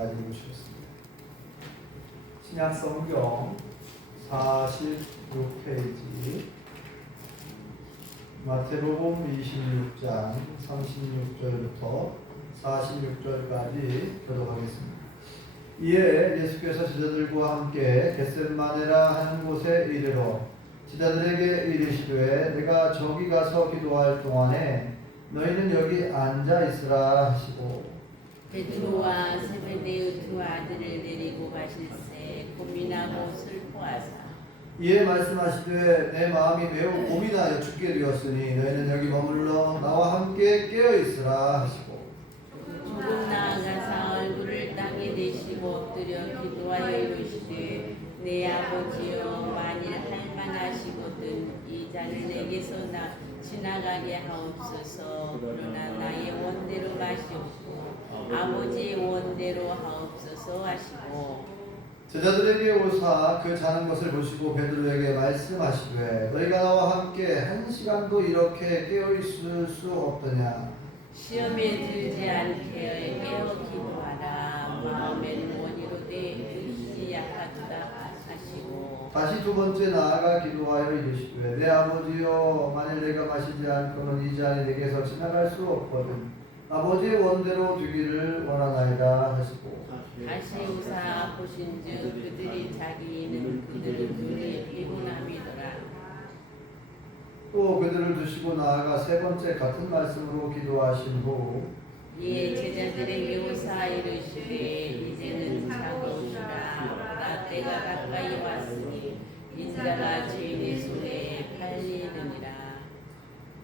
가지고 오셨습니다. 신약 성경 46페이지 마태복음 26장 36절부터 46절까지 교독하겠습니다. 이에 예수께서 제자들과 함께 겟셋마네라 하는 곳에 이르러 제자들에게 이르시되 내가 저기 가서 기도할 동안에 너희는 여기 앉아 있으라 하시고 베드로와 세베대의 두 아들을 데리고 가실새 고민하고 슬퍼하사 이에 말씀하시되 내 마음이 매우 고민하여 죽게 되었으니 너희는 여기 머물러 나와 함께 깨어 있으라 하시고 조금 나아가사 얼굴을 땅에 대시고 엎드려 기도하여 이르시되 내 아버지여 만일 할만하시거든 이 잔을 내게서 지나가게 하옵소서. 그러나 나의 원대로 마시옵고 아버지의 원대로 하옵소서 하시고 제자들에게 오사 그 자는 것을 보시고 베드로에게 말씀하시되 너희가 나와 함께 한 시간도 이렇게 깨어 있을 수 없더냐. 시험에 들지 않게 깨어 기도하라. 마음에는 원이로되 의지 약하다 하시고 다시 두 번째 나아가 기도하여 이르시되 내 아버지여 만일 내가 마시지 않고는 이 잔이 내게서 지나갈 수 없거든 아버지의 원대로 되기를 원하나이다 하시고 다시 우사 보신즉 그들이 자기는 그들의 눈에 피곤함이더라. 또 그들을 두시고 나아가 세 번째 같은 말씀으로 기도하신 후 이에 제자들에게 오사 이르시되 이제는 자고오시라. 나 때가 가까이 왔으니 인자가 주인의 손에 팔리느니라.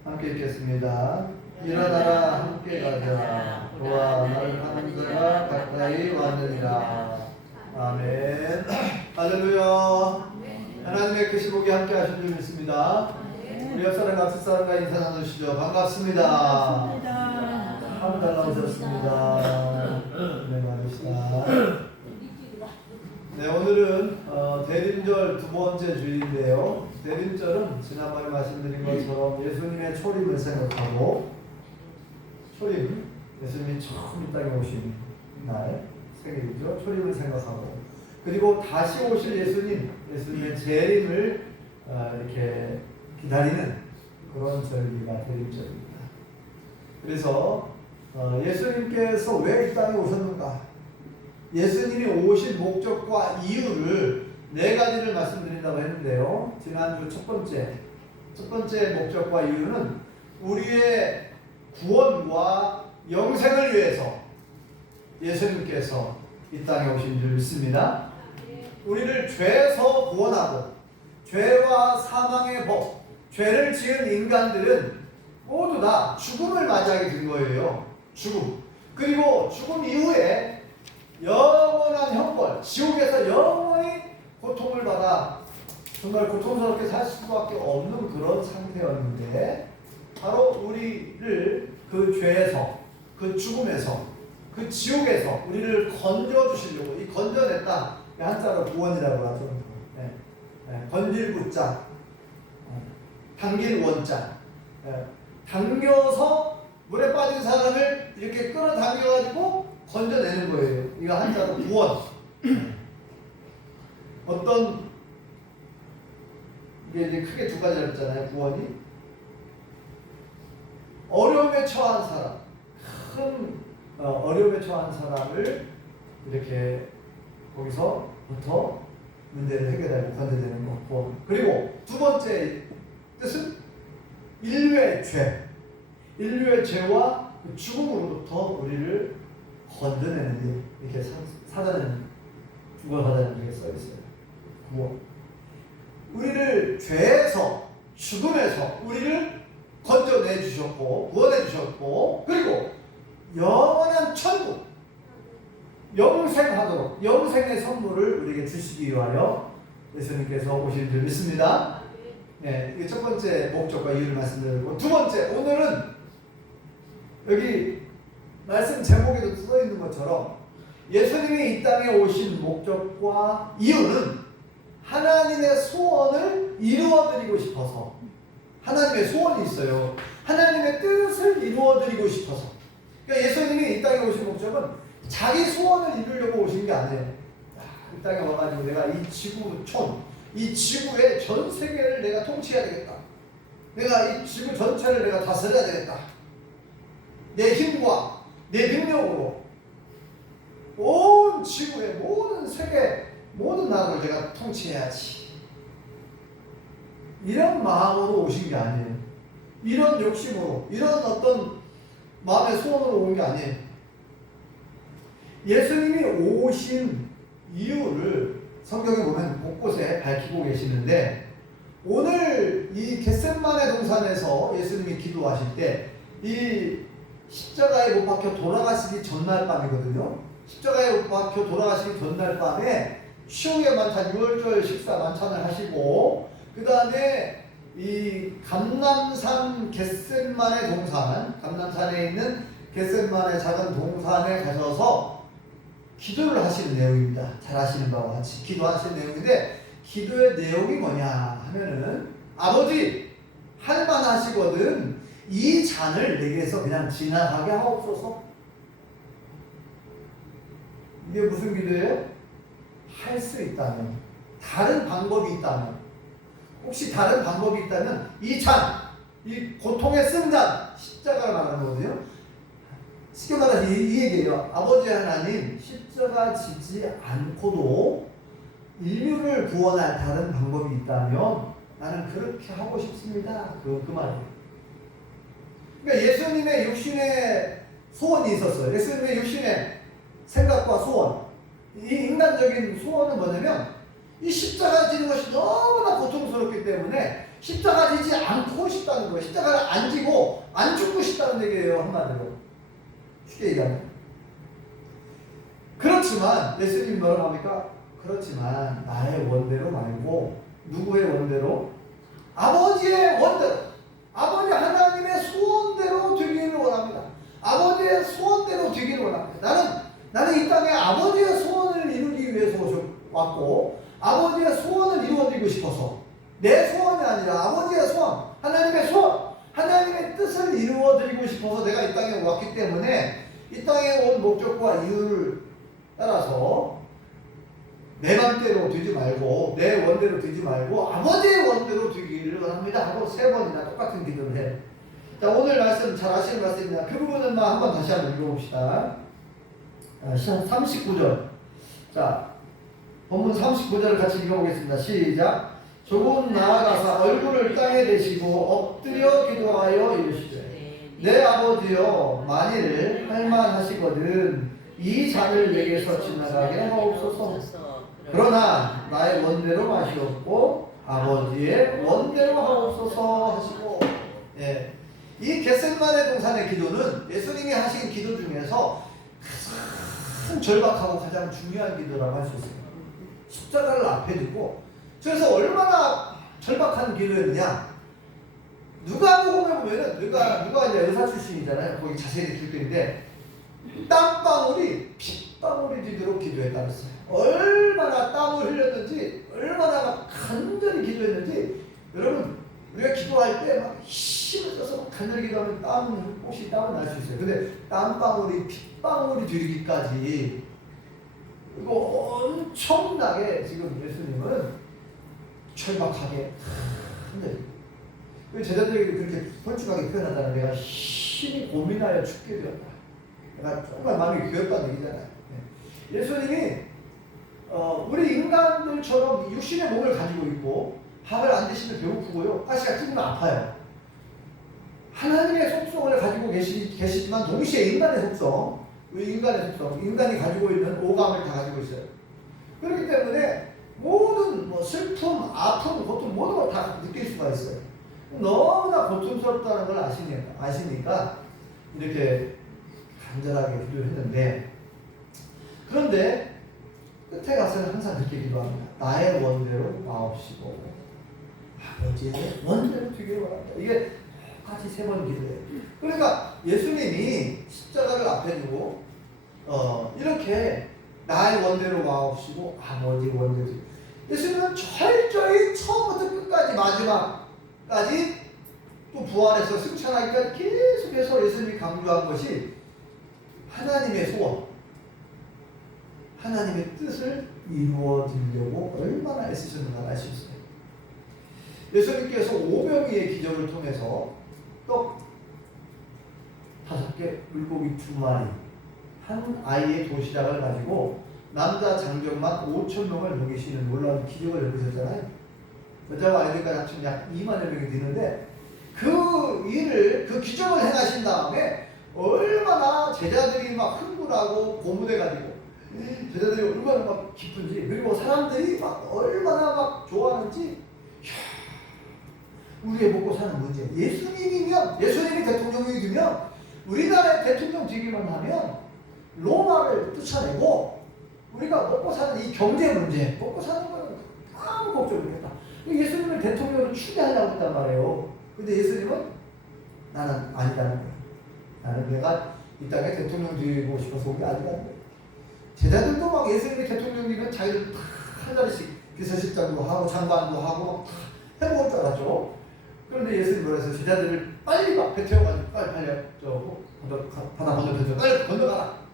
함께 읽겠습니다. 일어나라 함께 가자 보아 나를 파는 자가 가까이 왔느니라. 아멘. 할렐루야. 하나님의 크신 복이 함께 하신 줄 믿습니다. 우리 옆사람 같은 사람과 인사 나누시죠. 반갑습니다. 한 달 나오셨습니다. 네, 맞으시다. 네, 오늘은 대림절 두 번째 주일인데요. 대림절은 지난번에 말씀드린 것처럼 예수님의 초림을 생각하고 초림, 예수님이 처음 이 땅에 오신 날 생일이죠. 초림을 생각하고 그리고 다시 오실 예수님의 재림을 이렇게 기다리는 그런 절기가 대림절입니다. 그래서 예수님께서 왜 이 땅에 오셨는가? 예수님이 오신 목적과 이유를 네 가지를 말씀드린다고 했는데요. 지난주 첫 번째 목적과 이유는 우리의 구원과 영생을 위해서 예수님께서 이 땅에 오신 줄 믿습니다. 우리를 죄에서 구원하고 죄와 사망의 법, 죄를 지은 인간들은 모두 다 죽음을 맞이하게 된 거예요. 죽음. 그리고 죽음 이후에 영원한 형벌, 지옥에서 영원히 고통을 받아 정말 고통스럽게 살 수밖에 없는 그런 상태였는데 바로 우리를 그 죄에서, 그 죽음에서, 그 지옥에서 우리를 건져주시려고 이 건져냈다. 한자로 구원이라고 하죠. 건질 구자, 당길 원자. 당겨서 물에 빠진 사람을 이렇게 끌어당겨가지고 건져내는 거예요. 이거 한자로 구원. 어떤 이게 이제 크게 두 가지를 했잖아요. 구원이 어려움에 처한 사람, 큰 어려움에 처한 사람을 이렇게 거기서부터 문제를 해결하고 건져내는 거 구원. 그리고 두 번째 뜻은 인류의 죄와 그 죽음으로부터 우리를 건져내는 일. 이렇게 사전에는 국어사전에 이렇게 써 있어요. 구원. 우리를 죄에서 죽음에서 우리를 건져내 주셨고 구원해 주셨고 그리고 영원한 천국 영생하도록 영생의 선물을 우리에게 주시기 위하여 예수님께서 오신 줄 믿습니다. 네, 이게 첫 번째 목적과 이유를 말씀드렸고 두 번째 오늘은 여기 말씀 제목에도 써 있는 것처럼 예수님이 이 땅에 오신 목적과 이유는 하나님의 소원을 이루어드리고 싶어서 하나님의 소원이 있어요. 하나님의 뜻을 이루어드리고 싶어서 그러니까 예수님이 이 땅에 오신 목적은 자기 소원을 이루려고 오신 게 아니에요. 이 땅에 와가지고 내가 이 지구촌, 이 지구의 전 세계를 내가 통치해야 되겠다. 내가 이 지구 전체를 내가 다스려야 되겠다. 내 힘과 내 능력으로 온 지구의 모든 세계, 모든 나라를 내가 통치해야지. 이런 마음으로 오신 게 아니에요. 이런 욕심으로, 이런 어떤 마음의 소원으로 온 게 아니에요. 예수님이 오신 이유를 성경에 보면 곳곳에 밝히고 계시는데, 오늘 이 겟셋마네 동산에서 예수님이 기도하실 때 이 십자가에 못 박혀 돌아가시기 전날 밤이거든요. 십자가에 못 박혀 돌아가시기 전날 밤에 추후의 만찬, 6월절 식사 만찬을 하시고, 그 다음에 이 감람산 겟셋마네 동산, 감람산에 있는 겟셋마네 작은 동산에 가셔서 기도를 하시는 내용입니다. 잘 아시는 바와 같이 기도하시는 내용인데, 기도의 내용이 뭐냐 하면은, 아버지 할만하시거든 이 잔을 내게서 그냥 지나가게 하옵소서. 이게 무슨 기도예요? 할 수 있다면, 다른 방법이 있다면, 혹시 다른 방법이 있다면 이 잔, 이 고통의 쓴잔, 십자가를 말하는 거거든요. 쉽게 말해서 이 얘기예요. 아버지 하나님, 십자가 지지 않고도 인류를 구원할 다른 방법이 있다면 나는 그렇게 하고 싶습니다. 그 말이에요. 그러니까 예수님의 육신의 소원이 있었어요. 예수님의 육신의 생각과 소원, 이 인간적인 소원은 뭐냐면, 이 십자가 지는 것이 너무나 고통스럽기 때문에 십자가 지지 않고 싶다는 거예요. 십자가를 안 지고 안 죽고 싶다는 얘기예요, 한마디로. 쉽게 얘기하면. 그렇지만 예수님 뭐라고 합니까? 그렇지만 나의 원대로 말고 누구의 원대로? 아버지의 원대로, 아버지 하나님의 소원대로 되기를 원합니다. 아버지의 소원대로 되기를 원합니다. 나는 이 땅에 아버지의 소원을 이루기 위해서 왔고, 아버지의 소원을 이루어드리고 싶어서, 내 소원이 아니라 아버지의 소원, 하나님의 소원, 하나님의 뜻을 이루어드리고 싶어서 내가 이 땅에 왔기 때문에, 이 땅에 온 목적과 이유를 따라서 내 맘대로 되지 말고, 내 원대로 되지 말고 아버지의 원대로 되기를 원합니다 하고 3번이나 똑같은 기도를 해요. 자, 오늘 말씀 잘 아시는 말씀입니다. 그 부분은 한번 다시 한번 읽어봅시다. 39절. 자, 본문 39절을 같이 읽어보겠습니다. 시작. 조금 나아가사 얼굴을 땅에 대시고 엎드려 기도하여 이르시되, 내 아버지여, 만일 할만하시거든 이 잔을 내게서 지나가게 하옵소서. 그러나 나의 원대로 마시옵고 아버지의 원대로 하옵소서 하시고, 예. 이 겟셋마네 동산의 기도는 예수님이 하신 기도 중에서 가장 절박하고 가장 중요한 기도라고 할 수 있어요. 십자가를 앞에 두고, 그래서 얼마나 절박한 기도였느냐. 누가복음에 보면은 누가 이제 의사 출신이잖아요. 거기 자세히 줄 텐데, 땀방울이 핏방울이 되도록 기도했다고 했어요. 얼마나 땀을 흘렸는지, 얼마나 막 간절히 기도했는지. 여러분, 우리가 기도할 때 막 힘을 써서 막 간절히 기도하면 혹시 땀은 날 수 있어요. 근데 땀방울이 핏방울이 되기까지 이거 엄청나게 지금 예수님은 절박하게 제자들에게 그렇게 솔직하게 표현하잖아요. 내가 심히 고민하여 죽게 되었다. 내가 정말 마음이 괴롭다는 얘기잖아요. 예수님이 우리 인간들처럼 육신의 몸을 가지고 있고, 밥을 안 드시면 배고프고요, 가시가 찌면 아파요. 하나님의 속성을 가지고 계시지만 동시에 인간의 속성, 인간이 가지고 있는 오감을 다 가지고 있어요. 그렇기 때문에 모든 슬픔, 아픔, 고통 모든 걸 다 느낄 수가 있어요. 너무나 고통스럽다는 걸 아시니까 이렇게 간절하게 기도했는데, 그런데 끝에 가서는 항상 그렇게 기도합니다. 나의 원대로 마옵시고 아버지의 원대로 되기를 원합니다. 이게 똑같이 3번 기도해요. 그러니까 예수님이 십자가를 앞에 두고 이렇게 나의 원대로 마옵시고 아버지의 원대로, 예수님은 철저히 처음부터 끝까지 마지막까지 또 부활해서 승천하기까지 계속해서 예수님이 강조한 것이 하나님의 소원, 하나님의 뜻을 이루어 드리려고 얼마나 애쓰셨는가 알 수 있어요. 예수님께서 오병이의 기적을 통해서 떡 5개, 물고기 2마리, 한 아이의 도시락을 가지고 남자 장병만 5,000명을 먹이시는 놀라운 기적을 이루셨잖아요. 여자와 아이들까지 합치면 약 2만여 명이 되는데 그 일을, 그 기적을 행하신 다음에 얼마나 제자들이 막 흥분하고 고무돼가지고 제자들이 얼마나 막 기쁜지, 그리고 사람들이 막 얼마나 막 좋아하는지. 우리의 먹고 사는 문제, 예수님이면, 예수님이 대통령이 되면, 우리나라의 대통령 되기만 하면 로마를 쫓아내고 우리가 먹고 사는 이 경제 문제, 먹고 사는 거는 아무 걱정이 없다. 예수님을 대통령으로 추대하려고 했단 말이에요. 근데 예수님은 나는 아니라는 거예요. 나는 내가 이 땅에 대통령 되고 싶어서 온 게 아니라는 거예요. 제자들도 막 예수님이 대통령이면 자기들 다 한 자리씩 비서실장도 하고 장관도 하고 다 해먹을 줄 알았죠. 그런데 예수님 뭐래서 제자들을 빨리 막 배태워가지고 빨리 바다 건너편에서 빨리 건너가라.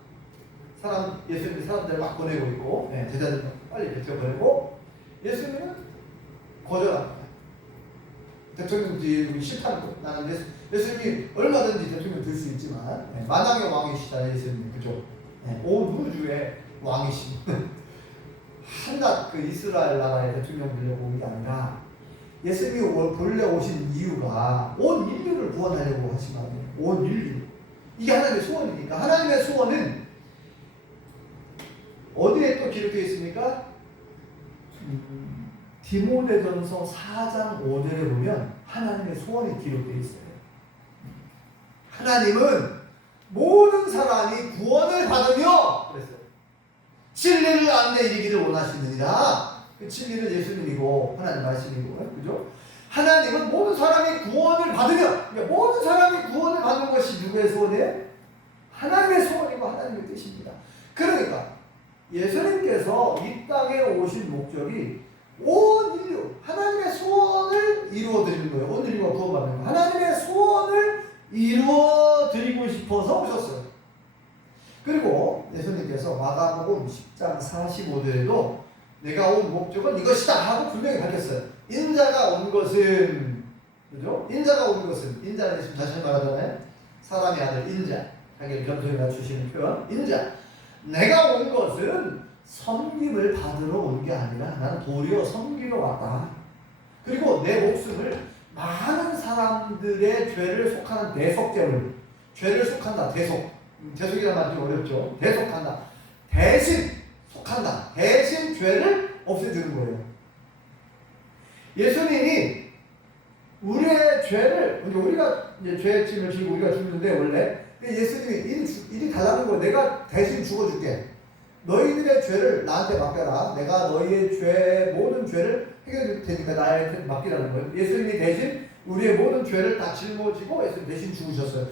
예수님이 사람들을 막 보내고 있고, 네, 제자들 빨리 배태워 보내고, 예수님은 거절합니다. 대통령 되기 싫다는 거. 나는 예수님이 얼마든지 대통령 될 수 있지만, 네, 만왕의 왕이시다 예수님, 그죠? 네, 온 우주의 왕이신. 한낱 그 이스라엘 나라의 대통령 되려고 온 게 아니라 예수님이 본래 오신 이유가 온 인류를 구원하려고 하신 거 아니에요. 온 인류. 이게 하나님의 소원이니까. 하나님의 소원은 어디에 또 기록되어 있습니까? 디모데전서 4장 5절에 보면 하나님의 소원이 기록되어 있어요. 하나님은 모든 사람이 구원을 받으며 그랬어요. 진리를 안내 이르기를 원하시느니라. 그 진리는 예수님이고 하나님 말씀이고, 그죠? 하나님은 모든 사람이 구원을 받으며, 그러니까 모든 사람이 구원을 받는 것이 누구의 소원이에요? 하나님의 소원이고 하나님의 뜻입니다. 그러니까 예수님께서 이 땅에 오신 목적이 온 인류, 하나님의 소원을 이루어 드리는 거예요. 온 인류가 구원받는 거예요. 하나님의 소원을 이루어 드리고 싶어서 오셨어요. 그리고 예수님께서 마가복음 10장 45절에도 내가 온 목적은 이것이다 하고 분명히 밝혔어요. 인자가 온 것은, 그죠? 인자가 온 것은, 인자는 예수님 자신이 말하잖아요. 사람의 아들 인자, 자기를 겸손히 낮추시는 표현, 인자. 내가 온 것은 섬김을 받으러 온 게 아니라 나는 도리어 섬기러 왔다. 그리고 내 목숨을 많은 사람들의 죄를 속하는 대속죄물, 죄를 속한다, 대속이라는 말이 좀 어렵죠. 대속한다, 대신 속한다, 대신 죄를 없애주는 거예요. 예수님이 우리의 죄를, 우리가 이제 죄의 짐을 지고 우리가 죽는데 원래 예수님이 일이 달라는 거예요. 내가 대신 죽어줄게. 너희들의 죄를 나한테 맡겨라. 내가 너희의 모든 죄를 해결해 줄 테니까 나한테 맡기라는 거예요. 예수님이 대신 우리의 모든 죄를 다 짊어지고 예수님 대신 죽으셨어요.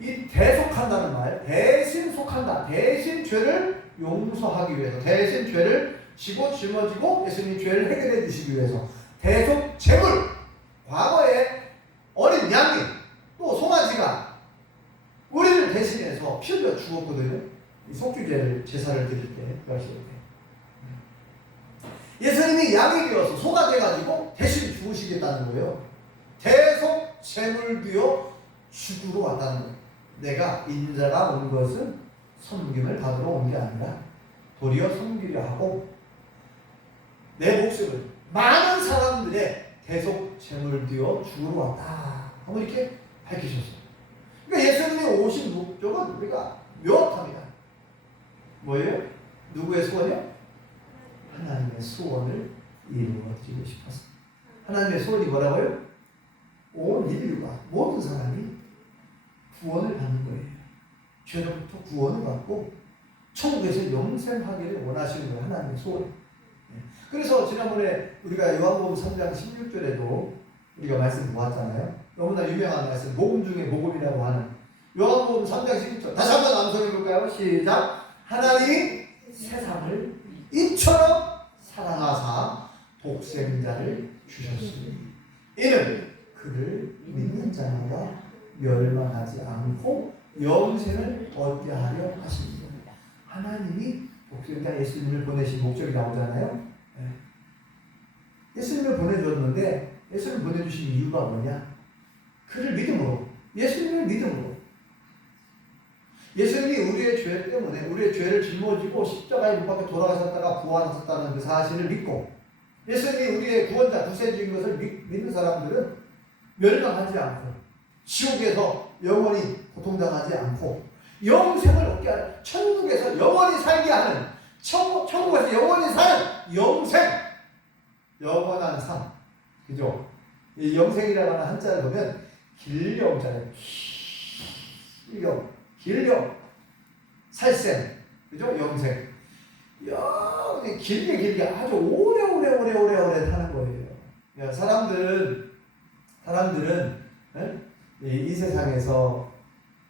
이 대속한다는 말, 대신 속한다, 대신 죄를 용서하기 위해서, 대신 죄를 지고 짊어지고 예수님이 죄를 해결해 주시기 위해서, 대속 제물, 과거에 어린 양이 또 송아지가 우리를 대신해서 피 흘려 죽었거든요. 이 속죄제를 제사를 드릴 때 그러실 때 예수님이 양이 되어서 소가 돼가지고 대신 죽으시겠다는 거예요. 대속 제물 되어 죽으러 왔다는 거예요. 내가 인자가 온 것은 섬김을 받으러 온 게 아니라 도리어 섬기려 하고 내 목숨을 많은 사람들의 대속 제물 되어 죽으러 왔다 하고 이렇게 밝히셨어요. 그러니까 예수님이 오신 목적은 우리가 명확합니다. 뭐예요? 누구의 소원이요? 하나님의 소원을 이루어드리고 싶어서. 하나님의 소원이 뭐라고요? 온 인류가, 모든 사람이 구원을 받는 거예요. 죄로부터 구원을 받고 천국에서 영생하기를 원하시는 거예요. 하나님의 소원. 그래서 지난번에 우리가 요한복음 3장 16절에도 우리가 말씀 보았잖아요. 너무나 유명한 말씀, 복음 중에 복음이라고 하는 요한복음 3장 16절. 다시 한번 암송해 볼까요? 시작. 하나님이 세상을 이처럼 사랑하사 독생자를 주셨으니 이는 그를 믿는 자마다 멸망하지 않고 영생을 얻게 하려 하십니다. 하나님이 그러니까 예수님을 보내신 목적이 나오잖아요. 예수님을 보내줬는데 예수님을 보내주신 이유가 뭐냐? 그를 믿음으로, 예수님을 믿음으로. 예수님이 우리의 죄 때문에 우리의 죄를 짊어지고 십자가에 못 박혀 돌아가셨다가 부활하셨다는 그 사실을 믿고, 예수님이 우리의 구원자 구세주인 것을 믿는 사람들은 멸망하지 않고 지옥에서 영원히 고통당하지 않고 영생을 얻게 하는, 천국에서 영원히 살게 하는, 천국에서 영원히 사는 영생, 영원한 삶. 그죠? 이 영생이라고 하는 한자를 보면 길령자예요. 길령, 살생, 그죠? 영생. 길게 아주 오래 사는 거예요. 사람들은 이 세상에서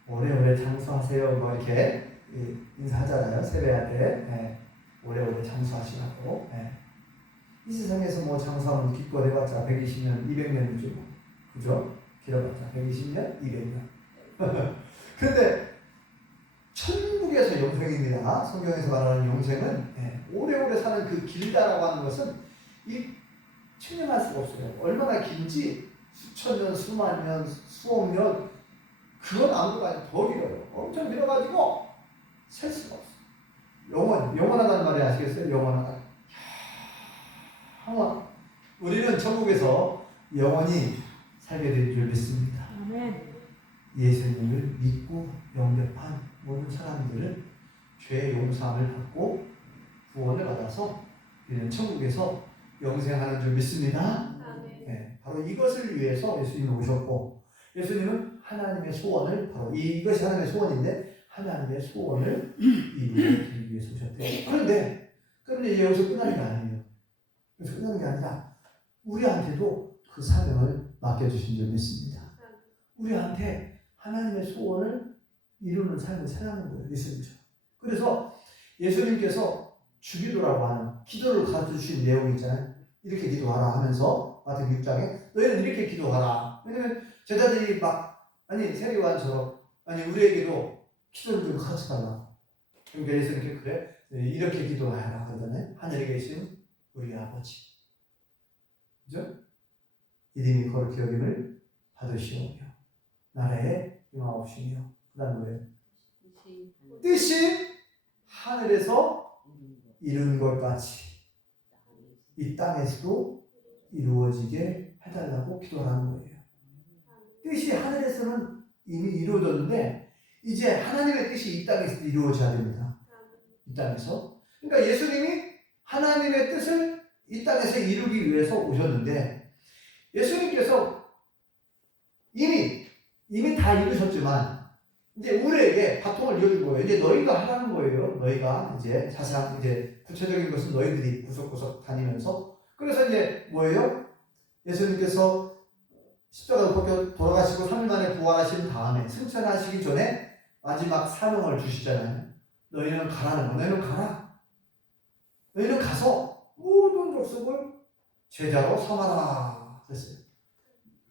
오래오래 장수하세요 뭐 이렇게 인사하잖아요. 세배할 때 오래오래 장수하시라고. 이 세상에서 뭐 장수하면 기껏 해봤자 120년, 200년이죠. 그죠? 길어봤자 120년, 200년. 근데 천국에서 영생입니다. 성경에서 말하는 영생은 오래오래 사는 그 길다라고 하는 것은 이 측량할 수가 없어요. 얼마나 긴지 수천 년, 수만 년, 수억 년, 그건 아무것도 아니고 더 길어요. 엄청 길어가지고 셀 수가 없어요. 영원하다는 말이 아시겠어요? 영원하다. 우리는 천국에서 영원히 살게 될 줄 믿습니다. 예수님을 믿고 영접한 모든 사람들은 죄의 용서함을 받고 구원을 받아서 우리는 천국에서 영생하는 줄 믿습니다. 바로 이것을 위해서 예수님이 오셨고, 예수님은 하나님의 소원을, 바로 이것이 하나님의 소원인데 하나님의 소원을 이루기 위해서 오셨대요. 그런데 이제 여기서 끝나는 게 아니에요. 여기서 끝나는 게 아니라 우리한테도 그 사명을 맡겨주신 줄 믿습니다. 우리한테 하나님의 소원을 이루는 삶을 살아가는 거예요. 예수님처럼. 그래서 예수님께서 주기도라고 하는 기도를 가르쳐 주신 내용이 있잖아요. 이렇게 기도하라 하면서 마태복음 6장에 너희는 이렇게 기도하라. 왜냐면 제자들이 세리요한처럼 우리에게도 기도를 좀 가르쳐달라. 그러니까 예수님께 그래 이렇게 기도하라 그러잖아요. 하늘에 계신 우리 아버지, 그죠? 이름이 거룩히 여김을 받으시오며 나라에 임하옵시며, 그 다음 뭐예요? 뜻이 하늘에서 이룬 것 같이 이 땅에서도 이루어지게 해달라고 기도하는 거예요. 뜻이 하늘에서는 이미 이루어졌는데 이제 하나님의 뜻이 이 땅에서도 이루어져야 됩니다. 이 땅에서. 그러니까 예수님이 하나님의 뜻을 이 땅에서 이루기 위해서 오셨는데, 예수님께서 이미 다 이루셨지만 이제 우리에게 바통을 이어준 거예요. 이제 너희가 하라는 거예요. 너희가 이제 사실상 이제 구체적인 것은 너희들이 구석구석 다니면서. 그래서 이제 뭐예요? 예수님께서 십자가로 벗겨 돌아가시고 3일 만에 부활하신 다음에 승천하시기 전에 마지막 사명을 주시잖아요. 너희는 가라는 거. 너희는 가라. 너희는 가서 모든 족속을 제자로 삼아라. 그랬어요.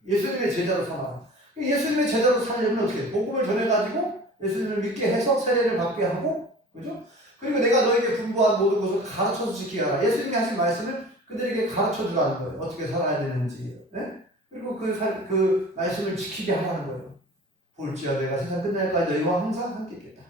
예수님의 제자로 삼아라. 예수님의 제자로 살려면 어떻게 해? 복음을 전해가지고 예수님을 믿게 해서 세례를 받게 하고, 그죠? 그리고 내가 너에게 분부한 모든 것을 가르쳐서 지키게 하라. 예수님이 하신 말씀을 그들에게 가르쳐 주라는 거예요. 어떻게 살아야 되는지. 네? 그리고 그 말씀을 지키게 하라는 거예요. 볼지어 내가 세상 끝날까지 너희와 항상 함께 있겠다.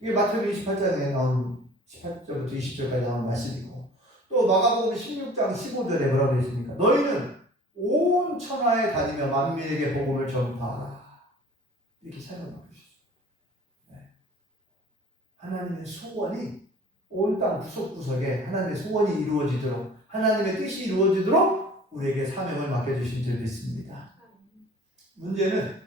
이게 마태복음 28장에 나온 18절부터 20절까지 나온 말씀이고, 또 마가복음 16장 15절에 뭐라고 되어 있습니까? 너희는 온 천하에 다니며 만민에게 복음을 전파하라. 이렇게 설명하고 있어요. 하나님의 소원이 온 땅 구석구석에 하나님의 소원이 이루어지도록, 하나님의 뜻이 이루어지도록 우리에게 사명을 맡겨주신 줄 믿습니다. 문제는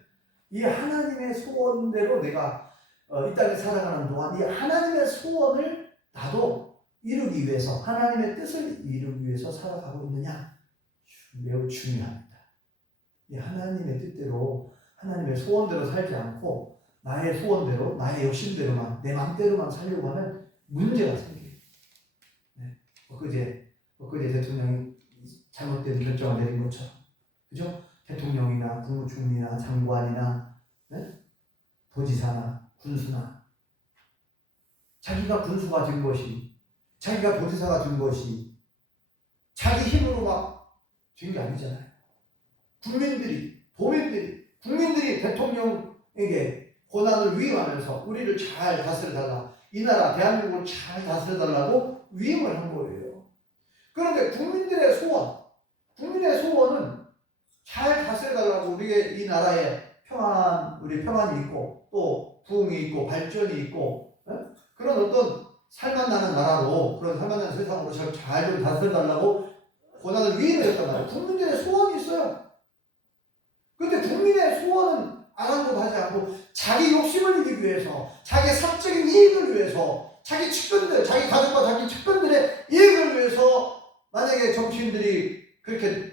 이 하나님의 소원대로 내가 이 땅에 살아가는 동안 이 하나님의 소원을 나도 이루기 위해서, 하나님의 뜻을 이루기 위해서 살아가고 있느냐, 매우 중요합니다. 이 하나님의 뜻대로, 하나님의 소원대로 살지 않고 나의 소원대로, 나의 욕심대로만, 내 마음대로만 살려고 하면 문제가 생겨요. 엊그제 대통령이 잘못된 결정을 내린 것처럼, 그죠? 대통령이나 국무총리나 장관이나 도지사나 군수나 자기가 군수가 된 것이, 자기가 도지사가 된 것이 자기 힘으로 막 된 게 아니잖아요. 국민들이 대통령에게 권한을 위임하면서 우리를 잘 다스려달라, 이 나라 대한민국을 잘 다스려달라고 위임을 한 거예요. 그런데 국민의 소원은 잘 다스려달라고, 우리의 이 나라에 우리 평안이 있고 또 부흥이 있고 발전이 있고 그런 어떤 살만나는 나라로, 그런 살만나는 세상으로 잘 좀 다스려달라고 권한을 위임했단 말이에요. 국민들의 소원이 있어요. 근데 국민의 소원은 아랑곳하지 않고 자기 욕심을 이루기 위해서, 자기 사적인 이익을 위해서, 자기 측근들, 자기 가족과 자기 측근들의 이익을 위해서 만약에 정치인들이 그렇게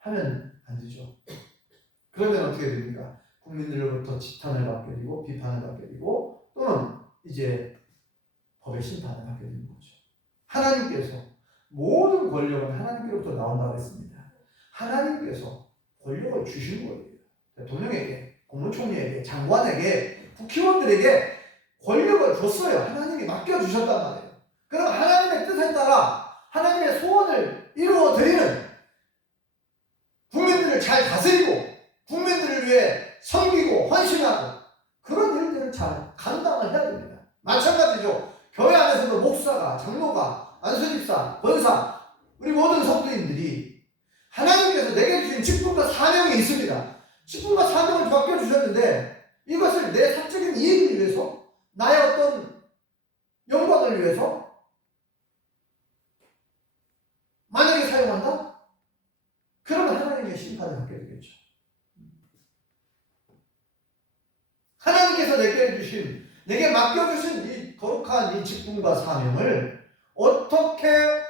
하면 안 되죠. 그러면 어떻게 됩니까? 국민들로부터 지탄을 받게 되고 비판을 받게 되고 또는 이제 법의 심판을 받게 되는 거죠. 하나님께서 모든 권력은 하나님께로부터 나온다고 했습니다. 하나님께서 권력을 주신 거예요. 대통령에게, 국무총리에게, 장관에게, 국회의원들에게 권력을 줬어요. 하나님이 맡겨주셨단 말이에요. 그럼 하나님의 뜻에 따라 하나님의 소원을 이루어드리는, 국민들을 잘 다스리고 국민들을 위해 섬기고 헌신하고 그런 일들을 잘 감당을 해야 됩니다. 마찬가지죠. 교회 안에서도 목사가, 장로가, 안수집사, 권사, 우리 모든 성도인들이 하나님께서 내게 주신 직분과 사명이 있습니다. 직분과 사명을 맡겨주셨는데 이것을 내 사적인 이익을 위해서, 나의 어떤 영광을 위해서 만약에 사용한다? 그러면 하나님의 심판을 받게 되겠죠. 하나님께서 내게 맡겨주신 이 거룩한 이 직분과 사명을 어떻게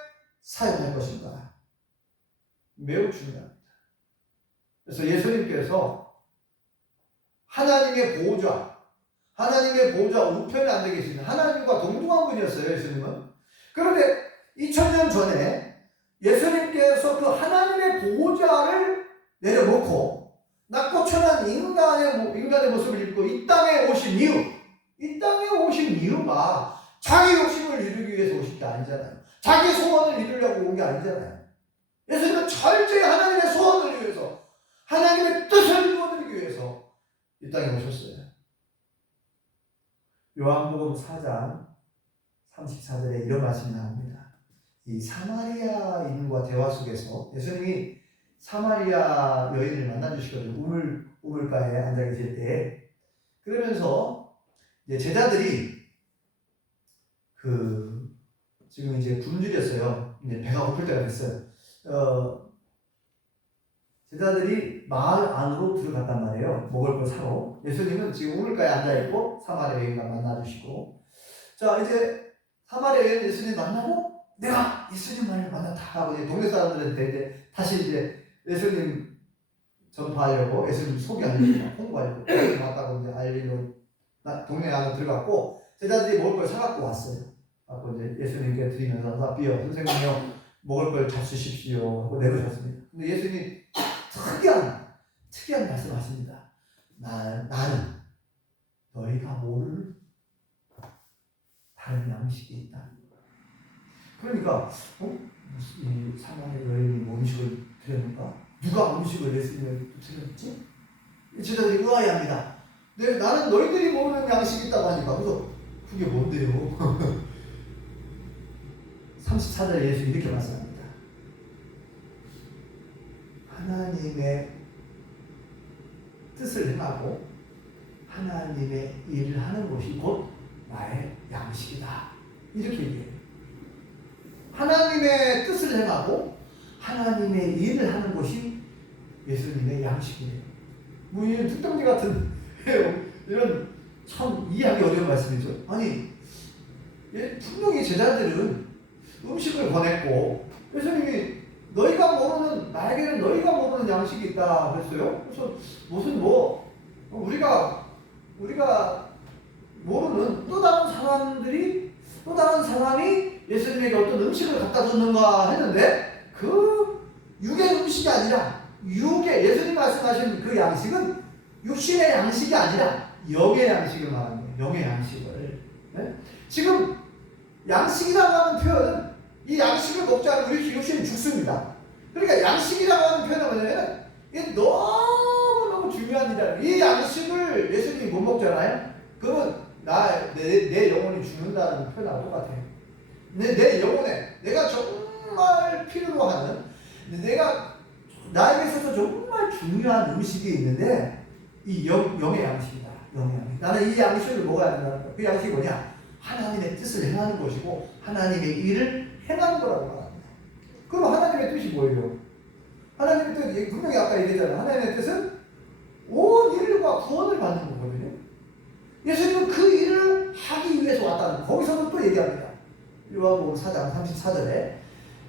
사용할 것인가? 매우 중요합니다. 그래서 예수님께서 하나님의 보호자 우편에 앉아 계시는 하나님과 동등한 분이었어요. 예수님은. 그런데 2000년 전에 예수님께서 그 하나님의 보호자를 내려놓고 낮고 천한 인간의 모습을 입고 이 땅에 오신 이유가 자기 욕심을 이루기 위해서 오신 게 아니잖아요. 자기 소원을 이루려고 온 게 아니잖아요. 예수님은 철저히 하나님의 소원을 위해서, 하나님의 뜻을 이루어드리기 위해서 이 땅에 오셨어요. 요한복음 4장 34절에 이런 말씀이 나옵니다. 이 사마리아인과 대화 속에서 예수님이 사마리아 여인을 만나주시거든요. 우물가에 앉아 계실 때. 그러면서 이제 제자들이 지금 이제 굶주렸어요. 이제 배가 고플 때가 됐어요. 제자들이 마을 안으로 들어갔단 말이에요. 먹을 걸 사러. 예수님은 지금 우물가에 앉아있고 사마리아 여인과 만나주시고, 자 이제 사마리아 여인 예수님 만나고 내가 예수님만을 만났다 하고 동네 사람들한테 이제 다시 이제 예수님 전파하려고, 예수님 소개하려고, 홍보하려고 예수님 왔다고 이제 알리러 동네 안으로 들어갔고, 제자들이 먹을 걸 사갖고 왔어요. 하고 이제 예수님께 드리면서 라비어 선생님이요 먹을 걸 잡수십시오 하고 내려주셨습니다. 근데 예수님이 특이한 말씀하십니다. 나는 너희가 모를 다른 양식이 있다. 그러니까 이 사마리아 여인이 음식을 드렸는가? 누가 음식을 예수님에게 드렸지? 제자들이 의아해합니다. 나는 너희들이 모르는 양식이 있다고 하니까. 그래서 그게 뭔데요? 34절에 예수 이렇게 말씀합니다. 하나님의 뜻을 행하고 하나님의 일을 하는 것이 곧 나의 양식이다. 이렇게 얘기해요. 하나님의 뜻을 행하고 하나님의 일을 하는 것이 예수님의 양식이에요. 뭐 이런 특정지 같은 이런 참 이해하기 어려운 말씀이죠. 아니 분명히 제자들은 음식을 권했고 예수님이 나에게는 너희가 모르는 양식이 있다 그랬어요. 그래서 무슨 우리가 모르는 또 다른 사람이 예수님에게 어떤 음식을 갖다 줬는가 했는데 그 육의 음식이 아니라 예수님 말씀하신 그 양식은 육신의 양식이 아니라 영의 양식을 말하는 거예요. 영의 양식을. 네? 지금 양식이라고 하는 표현은 이 양식을 먹지 않으면 우리 기독교는 죽습니다. 그러니까 양식이라고 하는 표현은 뭐냐면 이게 너무너무 중요한 일이야. 이 양식을 예수님이 못 먹잖아요. 그러면 내 영혼이 죽는다는 표현하고 똑같아요. 내 영혼에 내가 정말 필요로 하는 나에게 있어서 정말 중요한 음식이 있는데 이 영의 양식이다. 영의 양식. 나는 이 양식을 먹어야 된다는 거야. 그 양식이 뭐냐? 하나님의 뜻을 행하는 것이고 하나님의 일을 행하는 거라고 말합니다. 그럼 하나님의 뜻이 뭐예요? 하나님의 뜻, 분명히 아까 얘기했잖아요. 하나님의 뜻은 온 인류가 구원을 받는 거거든요. 예수님은 그 일을 하기 위해서 왔다는 거. 거기서도 또 얘기합니다. 요한복음 4장 34절에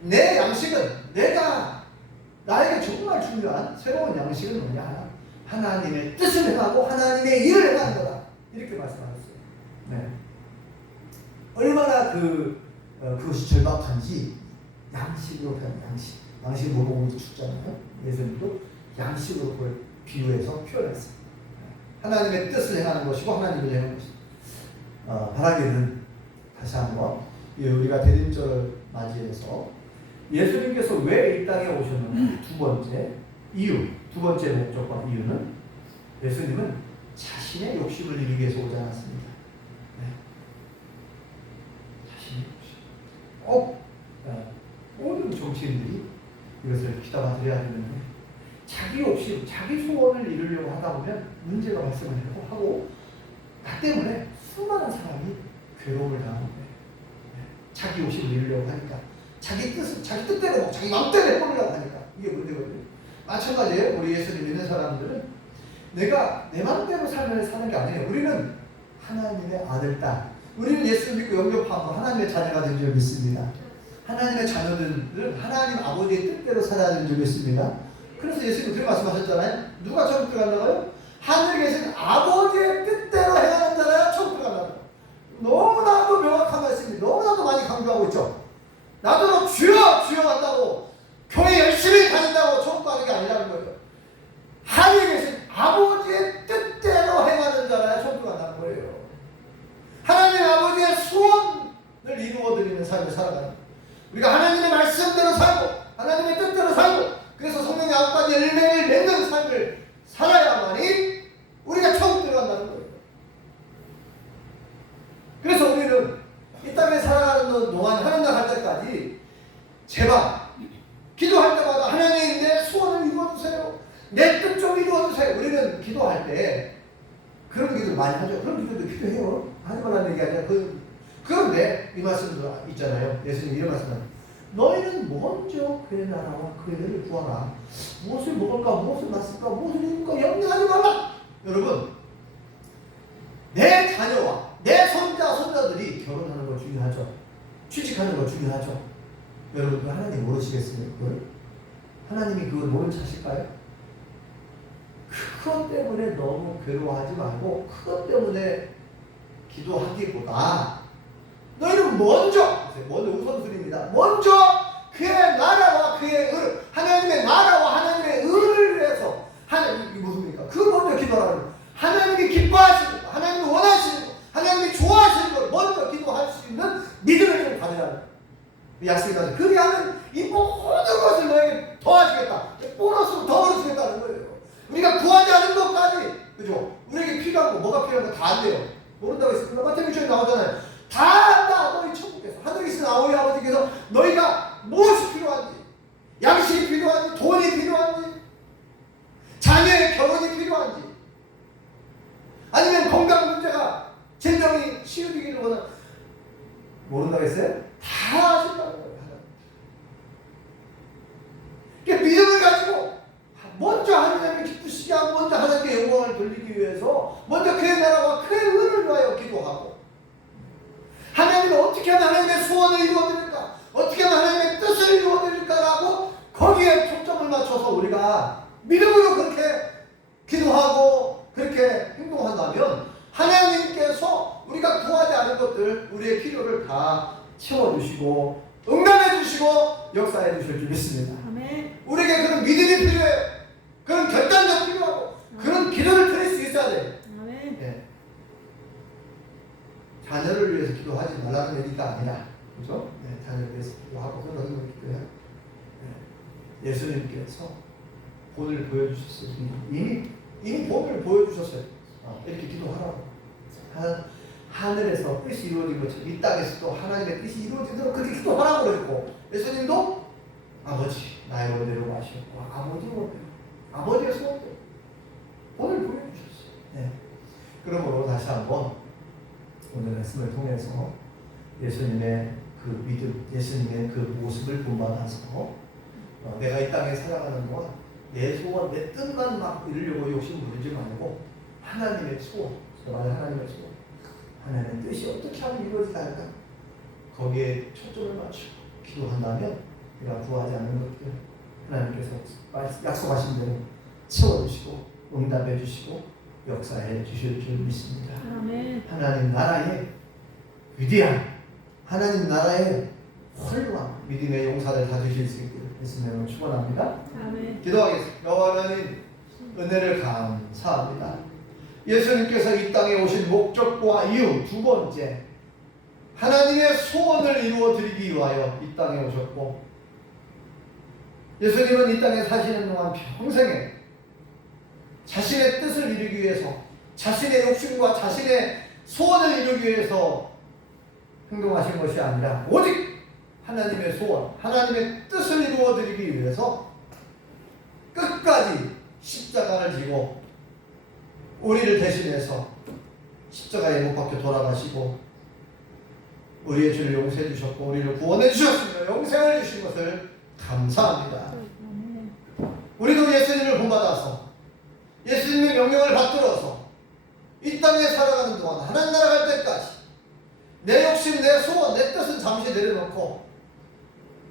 내 양식은 나에게 정말 중요한 새로운 양식은 뭐냐? 하나님의 뜻을 행하고 하나님의 일을 행하는 거다. 이렇게 말씀하셨어요. 네. 얼마나 그것이 절박한지 양식으로 표현, 양식을 못 먹으면 죽잖아요. 예수님도 양식으로 그걸 비유해서 표현했어요. 하나님의 뜻을 행하는 것이고 하나님을 행하는 것이다. 바라기는 다시 한번 우리가 대림절을 맞이해서 예수님께서 왜 이 땅에 오셨는지 두 번째 목적과 이유는 예수님은 자신의 욕심을 이루기 위해서 오지 않았습니다. 네. 자신의 욕심. 모든 정치인들이 이것을 귀담아 드려야 되는데 자기 욕심, 자기 소원을 이루려고 하다 보면 문제가 발생을 하고 나 때문에 수많은 사람이 괴로움을 당하는데 자기 욕심을 이루려고 하니까 자기 뜻대로 자기 마음대로 해보려고 하니까 이게 문제거든요. 마찬가지예요. 우리 예수님 믿는 사람들은 내가 내 마음대로 삶을 사는 게 아니에요. 우리는 하나님의 아들, 딸. 우리는 예수 믿고 영접하고 하나님의 자녀가 된 줄 믿습니다. 하나님의 자녀들은 하나님 아버지의 뜻대로 살아야 되는 줄 믿습니다. 그래서 예수님이 그렇게 말씀하셨잖아요. 누가 천국 들어간다고요? 하늘에 계신 아버지의 뜻대로 행하는 자라야 천국 들어간다고요. 너무나도 명확한 말씀입니다. 너무나도 많이 강조하고 있죠. 나도 주여 주여 한다고 교회 열심히 다닌다고 천국 가는 게 아니라는 거예요. 하늘에 계신 아버지의 뜻대로 행하는 자라야 천국 간다는 거예요. 하나님 아버지의 소원을 이루어드리는 삶을 살아가는 거예요. 우리가 하나님의 말씀대로 살고 하나님의 뜻대로 살고 그래서 성령의 9가지 열매를 맺는 삶을 살아야만이 우리가 천국 들어간다는 거예요. 그래서 우리는 이 땅에 살아가는 동안 하나님 나라 갈 때까지 제발 기도할 때마다 하나님 내 소원을 이루어주세요. 내 뜻 좀 이루어주세요. 우리는 기도할 때 그런 기도를 많이 하죠. 그런 기도도 필요해요. 하지 말라는 얘기 아니라 그런데 이 말씀도 있잖아요. 예수님 이런 말씀을 너희는 먼저 그의 나라와 그의 의를 구하라. 무엇을 먹을까 무엇을 마실까 무엇을 입을까 염려하지 말라. 여러분 내 자녀와 내 손자들이 결혼하는 거 중요하죠. 취직하는 거 중요하죠. 여러분 그 하나님 모르시겠습니까? 그걸? 하나님이 그걸 모른 차실까요? 그것 때문에 너무 괴로워하지 말고 그것 때문에 기도하기보다 너희는 먼저 우선순위입니다. 먼저 그의 나라와 그의 을, 하나님의 나라와 하나님의 을을 위해서 이게 무슨입니까? 그걸 먼저 기도하라는 거예요. 하나님이 기뻐하시는 거, 하나님이 원하시는 거, 하나님이 좋아하시는 걸 먼저 기도할 수 있는 믿음을 좀 가져야 돼요. 약속이 나죠. 그리하면 이 모든 것을 너에게 더하시겠다. 보너스로 더 주겠다는 거예요. 우리가 구하지 않은 것까지, 그죠? 우리에게 필요한 거, 뭐가 필요한 거 다 안 돼요. 모른다고 했습니다. 마태복음에 나오잖아요. 다 한다. 너희 천국에서 하늘에 계신 아버지 아버지께서 너희가 무엇이 필요한지, 양식이 필요한지, 돈이 필요한지, 자녀의 결혼이 필요한지, 아니면 건강 문제가 질병이 치유되기를 원하는 모른다고 했어요? 다 하신다는 거예요. 그러니까 믿음을 가지고 먼저 하나님을 기쁘시게 하고 먼저 하나님께 영광을 돌리기 위해서 먼저 그의 나라와 그의 의를 위하여 기도하고 하나님은 어떻게 하면 하나님의 소원을 이루어드릴까? 어떻게 하면 하나님의 뜻을 이루어드릴까라고 거기에 초점을 맞춰서 우리가 믿음으로 그렇게 기도하고 그렇게 행동한다면 하나님께서 우리가 구하지 않은 것들 우리의 필요를 다 채워주시고 응답해주시고 역사해주실 줄 믿습니다. 아멘. 우리에게 그런 믿음이 필요해요. 그런 결단력 필요하고 그런 기도를 드릴 수 있어야 돼요. 아멘. 네. 자녀를 위해서 기도하지 말라는 얘기가 아니라, 그죠? 네, 자녀를 위해서 기도하고 그런 거고요. 네, 예수님께서 본을 보여주셨어요. 이미 본을 보여주셨어요. 이렇게 기도하라고. 하늘에서 뜻이 이루어진 것처럼 이 땅에서도 하나님의 뜻이 이루어지도록 그렇게 기도하라고 그랬고, 예수님도 아버지 나의 원대로 마시옵고 아버지의 소원대로 본을 보여주셨어요. 네. 그러므로 다시 한번 오늘 말씀을 통해서 예수님의 그 믿음, 예수님의 그 모습을 본받아서 내가 이 땅에 살아가는 동안 내 소원, 내 뜻만 막 이루려고 욕심 부리지 말고 하나님의 소원, 하나님의 소원, 하나님의 뜻이 어떻게 하면 이루어지지 않을까? 거기에 초점을 맞추고 기도한다면 내가 구하지 않는 것들 하나님께서 약속하신 대로 채워주시고 응답해 주시고 역사해 주실 줄 믿습니다. 아멘. 하나님 나라의 위대한, 하나님 나라의 훌륭한 믿음의 용사를 다 주실 수 있기를 예수님으로 축원합니다. 아멘. 기도하겠습니다. 여호와 하나님 은혜를 감사합니다. 예수님께서 이 땅에 오신 목적과 이유, 두 번째 하나님의 소원을 이루어 드리기 위하여 이 땅에 오셨고, 예수님은 이 땅에 사시는 동안 평생에 자신의 뜻을 이루기 위해서, 자신의 욕심과 자신의 소원을 이루기 위해서 행동하신 것이 아니라 오직 하나님의 소원, 하나님의 뜻을 이루어 드리기 위해서 끝까지 십자가를 지고 우리를 대신해서 십자가에 못 박혀 돌아가시고 우리의 죄를 용서해 주셨고 우리를 구원해 주셨으며 영생을 주신 것을 감사합니다. 우리도 예수님을 본받아서 예수님의 명령을 받들어서 이 땅에 살아가는 동안 하나님 나라 갈 때까지 내 욕심, 내 소원, 내 뜻은 잠시 내려놓고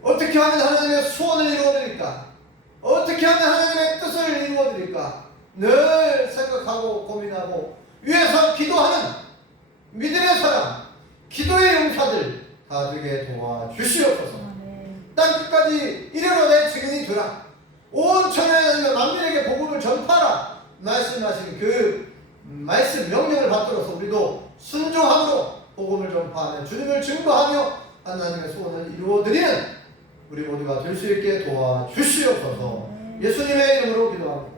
어떻게 하면 하나님의 소원을 이루어드릴까? 어떻게 하면 하나님의 뜻을 이루어드릴까? 늘 생각하고 고민하고 위에서 기도하는 믿음의 사람, 기도의 용사들 다 되게 도와주시옵소서. 땅 끝까지 이르러 내 증인이 되라. 온 천하에 만민에게 복음을 전파라. 말씀하신 그 말씀 명령을 받들어서 우리도 순종함으로 복음을 전파하며 주님을 증거하며 하나님의 소원을 이루어드리는 우리 모두가 될 수 있게 도와주시옵소서. 예수님의 이름으로 기도합니다.